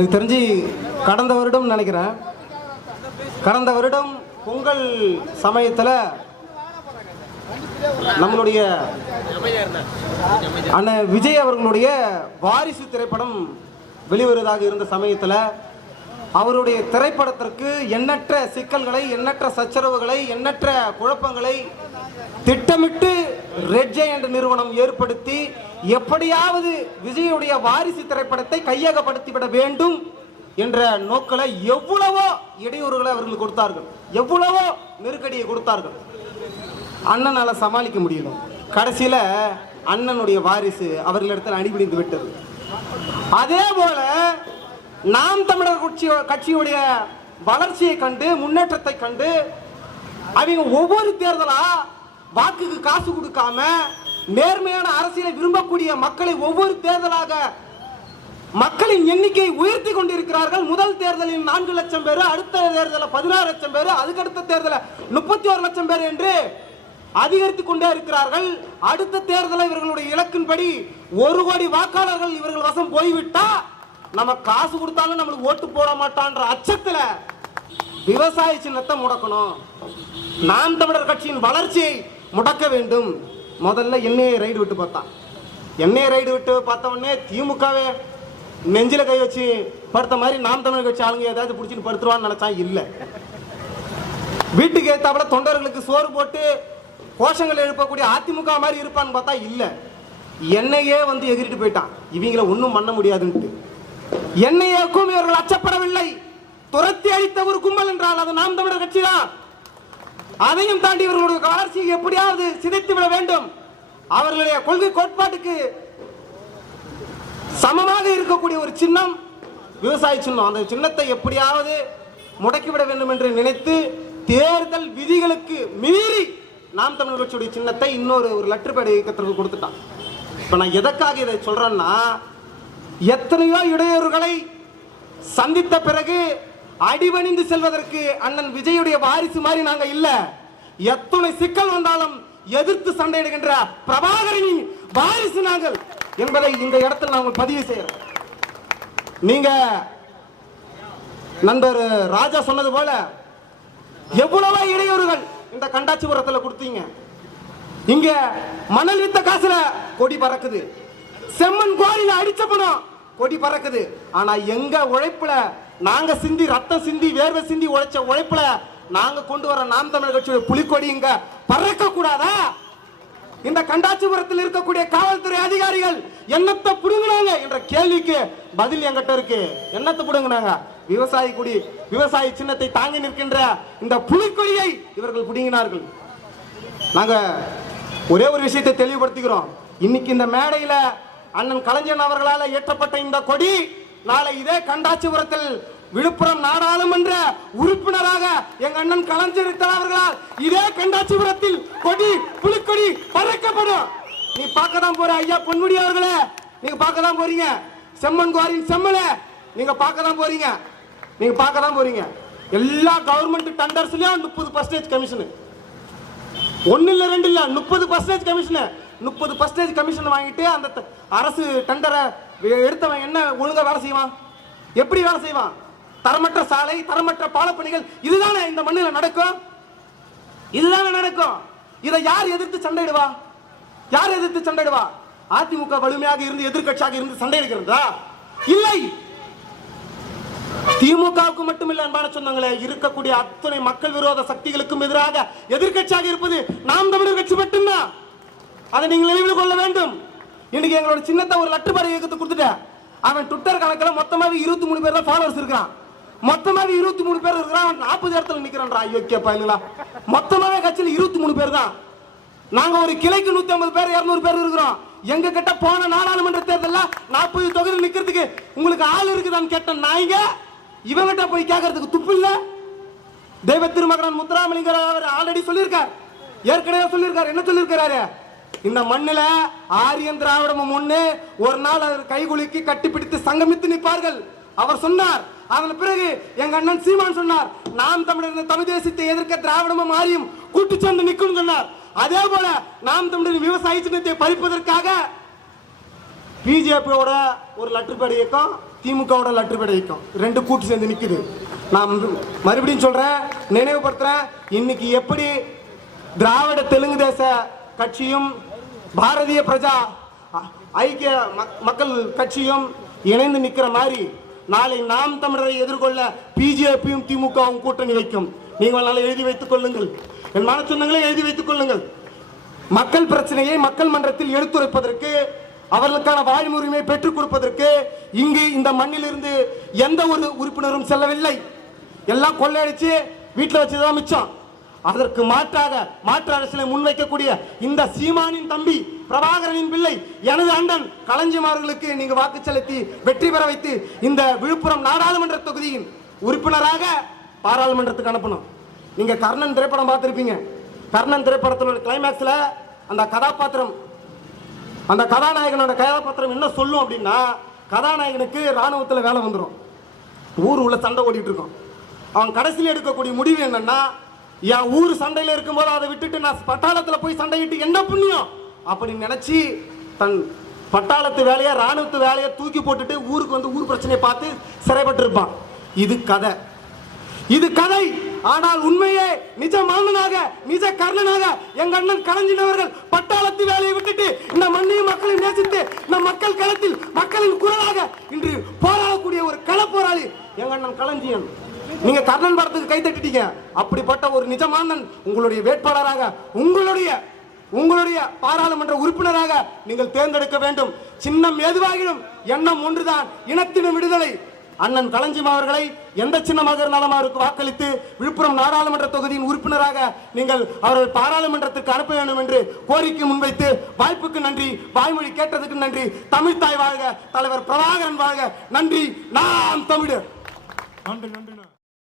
எனக்கு தெரிஞ்சு கடந்த வருடம் நினைக்கிறேன். கடந்த வருடம் பொங்கல் சமயத்தில் நம்மளுடைய அண்ணன் விஜய் அவர்களுடைய வாரிசு திரைப்படம் வெளிவருவதாக இருந்த சமயத்தில் அவருடைய திரைப்படத்திற்கு எண்ணற்ற சிக்கல்களை எண்ணற்ற சச்சரவுகளை எண்ணற்ற குழப்பங்களை திட்டமிட்டு ரெட் என்ற நிறுவனம் ஏற்படுத்தி எப்படியாவது விஜயுடைய வாரிசு திரைப்படத்தை கையகப்படுத்திவிட வேண்டும் என்ற நோக்கில் எவ்வளவோ இடையூறுகளை அவர்கள் கொடுத்தார்கள். எவ்வளவோ நெருக்கடியை கொடுத்தார்கள். அண்ணனால் சமாளிக்க முடியல. கடைசியில் அண்ணனுடைய வாரிசு அவர்களிடத்தில் அடிபிடிந்து விட்டது. அதே போல நாம் தமிழர் கட்சி கட்சியுடைய வளர்ச்சியை கண்டு முன்னேற்றத்தை கண்டு அவங்க ஒவ்வொரு தேர்தலா வாக்குக்கு காசு கொடுக்காம நேர்மையான அரசியலை விரும்பக்கூடிய மக்களை ஒவ்வொரு தேர்தலாக மக்களின் எண்ணிக்கை உயர்த்தி கொண்டிருக்கிறார்கள். முதல் தேர்தலில் நான்கு லட்சம் பேர் அடுத்த தேர்தலில் பதினாறு லட்சம் பேர் அதுக்கடுத்த தேர்தலில் முப்பத்தி ஒரு லட்சம் பேர் என்று அதிகரித்துக் கொண்டே இருக்கிறார்கள். அடுத்த தேர்தலை இவர்களுடைய இலக்கின்படி ஒரு கோடி வாக்காளர்கள் இவர்கள் வசம் போய்விட்டா நம்ம காசு கொடுத்தாலும் நம்மளுக்கு ஓட்டு போட மாட்டான்ற அச்சத்தில் விவசாய சின்னத்தை முடக்கணும். நாம் தமிழர் கட்சியின் வளர்ச்சியை முடக்க வேண்டும். முதல்ல எண்ணெயை ரைடு விட்டு பார்த்தான். எண்ணெயை ரைடு விட்டு பார்த்த உடனே திமுகவே நெஞ்சில் கை வச்சு படுத்த மாதிரி நாம் தமிழர் கட்சி ஆளுங்க ஏதாவது பிடிச்சிட்டு படுத்துருவான்னு நினைச்சான்? இல்லை. வீட்டுக்கு ஏத்தாப்புல தொண்டர்களுக்கு சோறு போட்டு கோஷங்கள் எழுப்பக்கூடிய அதிமுக மாதிரி இருப்பான்னு பார்த்தா இல்லை. என்னையே வந்து எகிரிட்டு போயிட்டான். இவங்கள ஒன்றும் பண்ண முடியாதுன்ட்டு. என்னையேக்கும் இவர்கள் அச்சப்படவில்லை. துரத்தி அழித்த ஒரு கும்பல் என்றால் அது நாம் தமிழர் கட்சி தான் அதையும் தாண்டி இவர்களுடைய வளர்ச்சியை எப்படியாவது சிதைத்து விட வேண்டும். அவர்களுடைய கொள்கை கோட்பாட்டுக்கு சமமாக இருக்கக்கூடிய ஒரு சின்னம் விவசாய சின்னம். அந்த சின்னத்தை எப்படியாவது முடக்கிவிட வேண்டும் என்று நினைத்து தேர்தல் விதிகளுக்கு மீறி நாம் தமிழர் கட்சியுடைய சின்னத்தை இன்னொரு ஒரு லெட்டர் பேட் இயக்கத்திற்கு கொடுத்துட்டான். இப்போ நான் எதற்காக இதை சொல்றேன்னா எத்தனையோ இடையூறுகளை சந்தித்த பிறகு அடிபணிந்து செல்வதற்கு அண்ணன் விஜயுடைய வாரிசு மாதிரி நாங்க இல்ல. எத்தனை சிக்கல் வந்தாலும் எதிர்த்து சண்டையிடுகின்ற பிரபாகரனின் வாரிசு நாங்கள் என்பதை இந்த இடத்தில் நாங்கள் பதிவு செய்யறோம். நீங்க நண்பர் ராஜா சொன்னது போல எவ்வளவோ இடையூறுகள் இந்த கண்டாச்சிபுரத்தில் கொடுத்தீங்க. இங்க மணல் வித்த காசுல கொடி பறக்குது. செம்மன் கோரில அடிச்ச பணம் கொடி பறக்குது. ஆனா எங்க உழைப்புல நாங்க சிந்தி ரத்தம் சிந்தி வேர்வை சிந்தி உழைச்ச உழைப்புல நாங்க கொண்டு வர நாம் தமிழர் கட்சியுடைய புலிக்கொடி இங்க பறக்க கூடாதா? இந்த கண்டாச்சிபுரத்தில் இருக்கக்கூடிய காவல்துறை அதிகாரிகள் என்னத்தை புடுங்கினாங்க என்ற கேள்விக்கு பதில் என்கிட்ட இருக்கு. என்னத்தை புடுங்கினாங்க? விவசாயி குடி விவசாய சின்னத்தை தாங்கி நிற்கின்ற இந்த புலிக்கொடியை இவர்கள் புடுங்கினார்கள். நாங்க ஒரே ஒரு விஷயத்தை தெளிவுபடுத்திக்கிறோம். இன்னைக்கு இந்த மேடையில அண்ணன் கலைஞன் அவர்களால் ஏற்றப்பட்ட இந்த கொடி நாளை இதே கண்டாச்சிபுரத்தில் விழுப்புரம் நாடாளுமன்ற உறுப்பினராக எங்க அண்ணன் கலைஞர் அவர்களால் இதே கண்டாச்சிபுரத்தில் கொடி புலிக்கொடி பறக்கப்படும். நீ பார்க்க தான் போற ஐயா பொன்முடி அவர்களே. நீங்க பார்க்க தான் போறீங்க. செம்மன் குவாரின் செம்மல. நீங்க பார்க்க தான் போறீங்க. நீங்க பார்க்க தான் போறீங்க. எல்லா கவர்மெண்ட் டெண்டர்ஸ்லயும் முப்பது பர்சன்டேஜ் கமிஷனு ஒன்னு இல்ல ரெண்டு இல்ல முப்பது பர்சன்டேஜ் கமிஷனு முப்பது பர்சன்டேஜ் கமிஷன் வாங்கிட்டு அந்த அரசு டெண்டரை எடுத்தவன் என்ன ஒழுங்கா வேலை செய்வான்? எப்படி வேலை செய்வான்? தரமற்ற சாலை தரமற்ற பாலப்பணிகள் இதுதானே இந்த மண்ணில் நடக்கும்? இதுதானே நடக்கும். இதை யார் எதிர்த்து சண்டையிடுவா? யார் எதிர்த்து சண்டையிடுவா? அதிமுக வலிமையாக இருந்து எதிர்க்கட்சியாக இருந்து சண்டையிடுகிறதா? இல்லை. திமுகவுக்கு மட்டுமில்லை அன்பான சொந்தங்களே. இருக்கக்கூடிய அத்தனை மக்கள் விரோத சக்திகளுக்கும் எதிராக எதிர்க்கட்சியாக இருப்பது நாம் தமிழர் கட்சி மட்டும்தான். அதை நீங்கள் நினைவில் கொள்ள வேண்டும். இன்னைக்கு எங்களோட சின்னத்தை ஒரு லட்டு பாரு இயக்கத்தை கொடுத்துட்டேன். அவன் ட்விட்டர் கணக்கில் மொத்தமாகவே இருபத்தி மூணு பேர் தான் ஃபாலோவர்ஸ் இருக்கிறான். மொத்தமாவே இருபத்தி மூணு பேர் இருக்கிறான். அவன் நாற்பது இடத்துல நிற்கிறான்டா ஐயோ கேப்பா இல்லைங்களா மொத்தமாகவே கட்சியில் இருபத்தி மூணு பேர் தான் நாங்கள் ஒரு கிளைக்கு நூற்றி ஐம்பது பேர் இரநூறு பேர் இருக்கிறோம். எங்க கிட்ட போன நாடாளுமன்ற தேர்தலில் நாற்பது தொகுதி நிற்கிறதுக்கு உங்களுக்கு ஆள் இருக்குதான்னு கேட்டேன் நாய்ங்க இவங்கிட்ட போய் கேட்கறதுக்கு துப்பு இல்லை. தெய்வ திருமகன் முத்துராமலிங்கர் அவர் ஆல்ரெடி சொல்லியிருக்கார். ஏற்கனவே சொல்லியிருக்கார். என்ன சொல்லியிருக்கிறாரு? இந்த மண்ணில் ஆரியன் திராவிடமும் ஒன்று ஒரு நாள் அவர் கைகுலுக்கி கட்டிப்பிடித்து சங்கமித்து நிற்பார்கள். அவர் சொன்னார் அதன் பிறகு எங்க அண்ணன் சீமான் சொன்னார் நாம் தமிழர் தமிழ் தேசத்தை எதிர்க்க திராவிடமும் மாறியும். கூட்டு சேர்ந்து நிற்கும் சொன்னார். அதே போல நாம் தமிழர் விவசாய சின்னத்தை பறிப்பதற்காக பிஜேபியோட ஒரு லட்டுப்பேட இயக்கம் திமுகவோட லட்டுப்பேட இயக்கம். ரெண்டு கூட்டு சேர்ந்து நிற்குது நான் மறுபடியும் சொல்றேன் நினைவுபடுத்துறேன். இன்னைக்கு எப்படி திராவிட தெலுங்கு தேச கட்சியும் பாரதிய பிரஜா ஐக்கிய மக்- மக்கள் கட்சியும் இணைந்து நிற்கிற மாதிரி நாளை நாம் தமிழரை எதிர்கொள்ள பிஜேபியும் திமுகவும் கூட்டணி வைக்கும். நீங்கள் நல்லா எழுதி வைத்துக் கொள்ளுங்கள். என் மனச்சொன்னங்களை எழுதி வைத்துக் கொள்ளுங்கள். மக்கள் பிரச்சனையை மக்கள் மன்றத்தில் எடுத்துரைப்பதற்கு அவர்களுக்கான வாழ்வுரிமையை பெற்றுக் கொடுப்பதற்கு இங்கு இந்த மண்ணிலிருந்து எந்த ஒரு உறுப்பினரும் செல்லவில்லை. எல்லாம் கொள்ளையடிச்சு வீட்டில் வச்சுதான் மிச்சம். அதற்கு மாற்றாக மாற்று அரசியலை முன்வைக்கக்கூடிய இந்த சீமானின் தம்பி பிரபாகரனின் பிள்ளை எனது அண்டன் களஞ்சிமார்களுக்கு நீங்க வாக்கு செலுத்தி வெற்றி பெற வைத்து இந்த விழுப்புரம் நாடாளுமன்ற தொகுதியின் உறுப்பினராக பாராளுமன்றத்துக்கு அனுப்பணும். நீங்க கர்ணன் திரைப்படம் பார்த்துருப்பீங்க. கர்ணன் திரைப்படத்தோட கிளைமேக்ஸில் அந்த கதாபாத்திரம் அந்த கதாநாயகனோட கதாபாத்திரம் என்ன சொல்லும் அப்படின்னா கதாநாயகனுக்கு ராணுவத்தில் வேலை வந்துடும் ஊர் உள்ள சண்டை ஓடிட்டு இருக்கும். அவன் கடைசியில் எடுக்கக்கூடிய முடிவு என்னன்னா என் ஊர் சண்டையில் இருக்கும்போது அதை விட்டுட்டு நான் பட்டாளத்தில் போய் சண்டையிட்டு என்ன புண்ணியம்? அப்படின்னு நினச்சி தன் பட்டாளத்து வேலையை ராணுவத்து வேலையை தூக்கி போட்டுட்டு ஊருக்கு வந்து ஊர் பிரச்சனையை பார்த்து சிறைப்பட்டிருப்பான். இது கதை. இது கதை. ஆனால் உண்மையே நிஜ மாமனாக நிஜ கர்ணனாக எங்க அண்ணன் கலைஞனவர்கள் பட்டாளத்து வேலையை விட்டுட்டு இந்த மண்ணையும் மக்களையும் நேசித்து இந்த மக்கள் களத்தில் மக்களின் குரலாக இன்று போராடக்கூடிய ஒரு கள போராளி எங்க நீங்க கர்ணன் படத்துக்கு கை தட்டிட்டீங்க. அப்படிப்பட்ட ஒரு நிஜமானன் உங்களுடைய வேட்பாளராக உங்களுடைய உங்களுடைய பாராளுமன்ற உறுப்பினராக நீங்கள் தேர்ந்தெடுக்க வேண்டும். சின்னம் எதுவாகினும் எண்ணம் ஒன்றுதான். இனத்தின விடுதலை. அண்ணன் களஞ்சியம் அவர்களை எந்த சின்னமாக இருந்தாலும் அவருக்கு வாக்களித்து விழுப்புரம் நாடாளுமன்ற தொகுதியின் உறுப்பினராக நீங்கள் அவர்கள் பாராளுமன்றத்திற்கு அனுப்ப வேண்டும் என்று கோரிக்கை முன்வைத்து வாய்ப்புக்கு நன்றி வாய்மொழி கேட்டதுக்கு நன்றி. தமிழ் தாய் வாழ்க தலைவர் பிரபாகரன் வாழ்க. நன்றி. நாம் தமிழர். நன்றி நன்றி